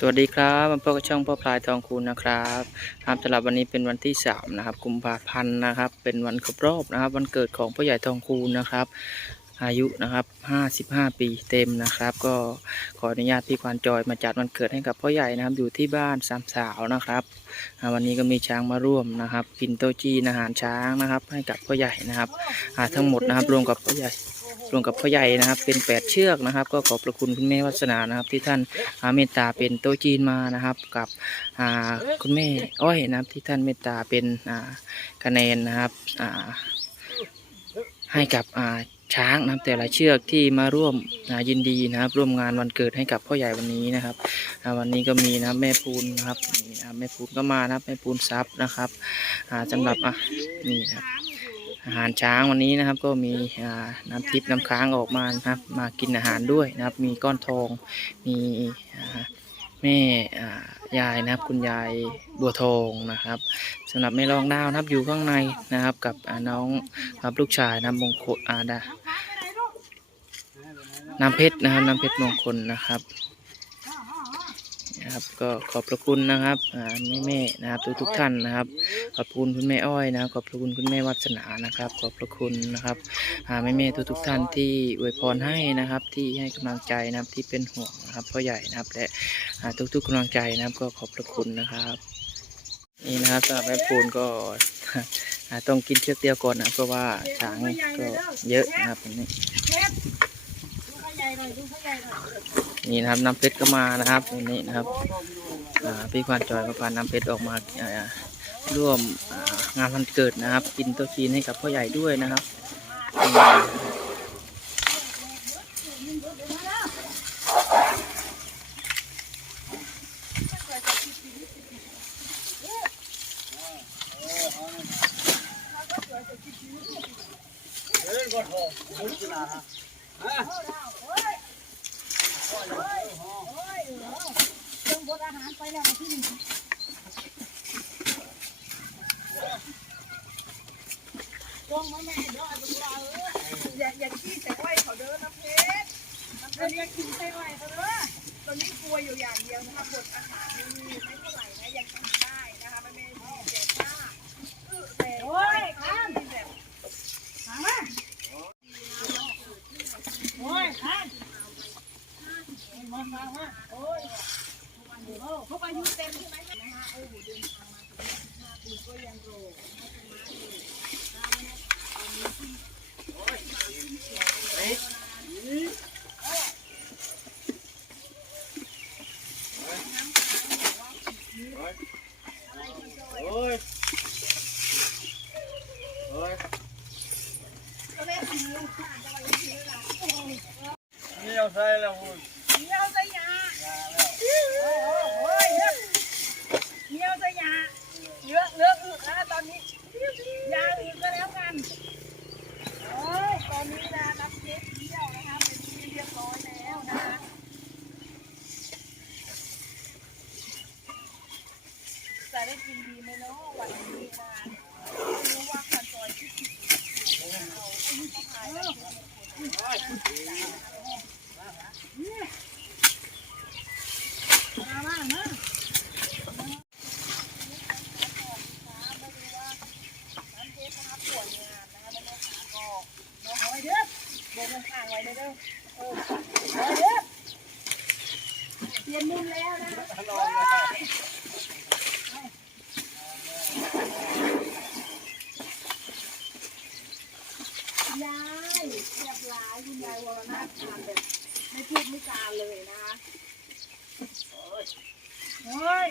สวัสดีครับมาพบกับช่องพ่อพลายทองคูณนะครับครับสำหรับวันนี้เป็นวันที่สามนะครับกุมภาพันธ์นะครับ เป็นวันครบรอบนะครับ วันเกิดของพ่อใหญ่ทองคูณนะครับ อายุนะครับห้าสิบห้าปีเต็มนะครับ ก็ขออนุญาตพี่ควานจอยมาจัดวันเกิดให้กับพ่อใหญ่นะครับ อยู่ที่บ้านสามสาวนะครับวันนี้ก็มีช้างมาร่วมนะครับ กินโต๊ะจีนอาหารช้างนะครับ ให้กับพ่อใหญ่นะครับทั้งหมดนะครับรวมกับพ่อใหญ่ รวมกับพ่อใหญ่นะครับ เป็นแปดเชือกนะครับ ก็ขอบพระคุณคุณแม่วัฒนานะครับ ที่ท่านอาเมตตาเป็นโต๊ะจีนมานะครับ กับคุณแม่อ้อยนะครับ ที่ท่านเมตตาเป็นคะแนนนะครับให้กับช้างนะครับแต่ละเชือกที่มาร่วมยินดีนะครับ ร่วมงานวันเกิดให้กับพ่อใหญ่วันนี้นะครับวันนี้ก็มีนะครับแม่ปูนนะครับนี่นะแม่ปูนก็มานะครับแม่ปูนซับนะครับอ่าสำหรับอะนี่นะครับ อาหารช้างวันนี้นะครับก็มีน้ำทิพย์น้ำค้างออกมานะครับ มากินอาหารด้วยนะครับ มีก้อนทอง มีแม่ยายนะครับ คุณยายบัวทองนะครับสำหรับแม่รองดาวนะครับอยู่ข้างในนะครับ กับน้องครับลูกชายนะมงคลอาดาน้ำเพชรนะครับน้ำเพชรมงคลนะครับ นะครับ ก็ขอบพระคุณนะครับแม่แม่ๆนะครับทุกทุกๆท่านนะครับ ขอบคุณคุณแม่อ้อยนะครับขอบพระคุณคุณแม่วัฒนานะครับ ขอบพระคุณนะครับแม่แม่ทุกทุกๆท่านที่อวยพรให้นะครับ ที่ให้กำลังใจนะครับที่เป็นห่วงนะครับพ่อใหญ่นะครับและทุกๆกำลังใจนะครับ ก็ขอบพระคุณนะครับนี่นะครับสำหรับแม่ปูนก็ต้องกินเชือกเดียวก่อนนะเพราะว่าช้างก็เยอะนะครับอันนี้ดูเขาใหญ่หน่ นี่นะครับน้ำเพชรก็มานะครับอันนี้นะครับพี่ควานจอยก็พาน้ำเพชรออกมาร่วมงานวันเกิดนะครับ กินโต๊ะจีนให้กับพ่อใหญ่ด้วยนะครับเรื่องบดอาหารไปแล้วที่นี่ลงมาแม่เดี๋ยวเอ อาเอออย่าอย่าขี้ใส่ไว้เขาเด้อน้ำเพชรน้ำเพชรอย่าขี้ใส่ไว้เขาเด้อตอนนี้กลัวอยู่อย่างเดียวนะคะบดอาหารนี่ไม่เท่าไหร่นะยังทำได้นะคะไม่ไม่เจ็บมากแต่โอ้ยข้ามแบบหามาโอ้ยข้าม มามา มาโอ้ยพวกอายุเต็มใช่ไหมนะคะโอ้โหเดินทางมาถึง25ปีก็ยังโรให้สมาธิตามนะตอนนี้ที่ก็แม่ทำนิ้วค่ะจะไปที่นล่ะโอ้โหนี่เอาใส่แล้วคุณ เดียวจะยาโอ้ยเลือกเดียวจะยาเลือกเลือกอึแล้ว ตอนนี้ยาอื่นก็แล้วกัน โอ้ย ตอนนี้นะน้ำเย็ดเที่ยวนะคะเป็นที่เรียบร้อยแล้วนะคะจะได้กินดีไหมเนาะวันนี้นะไม่รู้ว่าคันซอยที่ผิดเอาไอ้นี่ก็ขายแล้วมามามาน้ำเพชรนะคะป่วยงานนะคะแล้วแม่ขาก็น้องเอาไว้เด้อโบกมันข้างไว้เด้อเออเด้อเปลี่ยนมุมแล้วนะคะยายเรียบร้อยคุณยายวรนาถทานแบบไม่พูดไม่จาเลยนะคะโอ้ยโอ้ย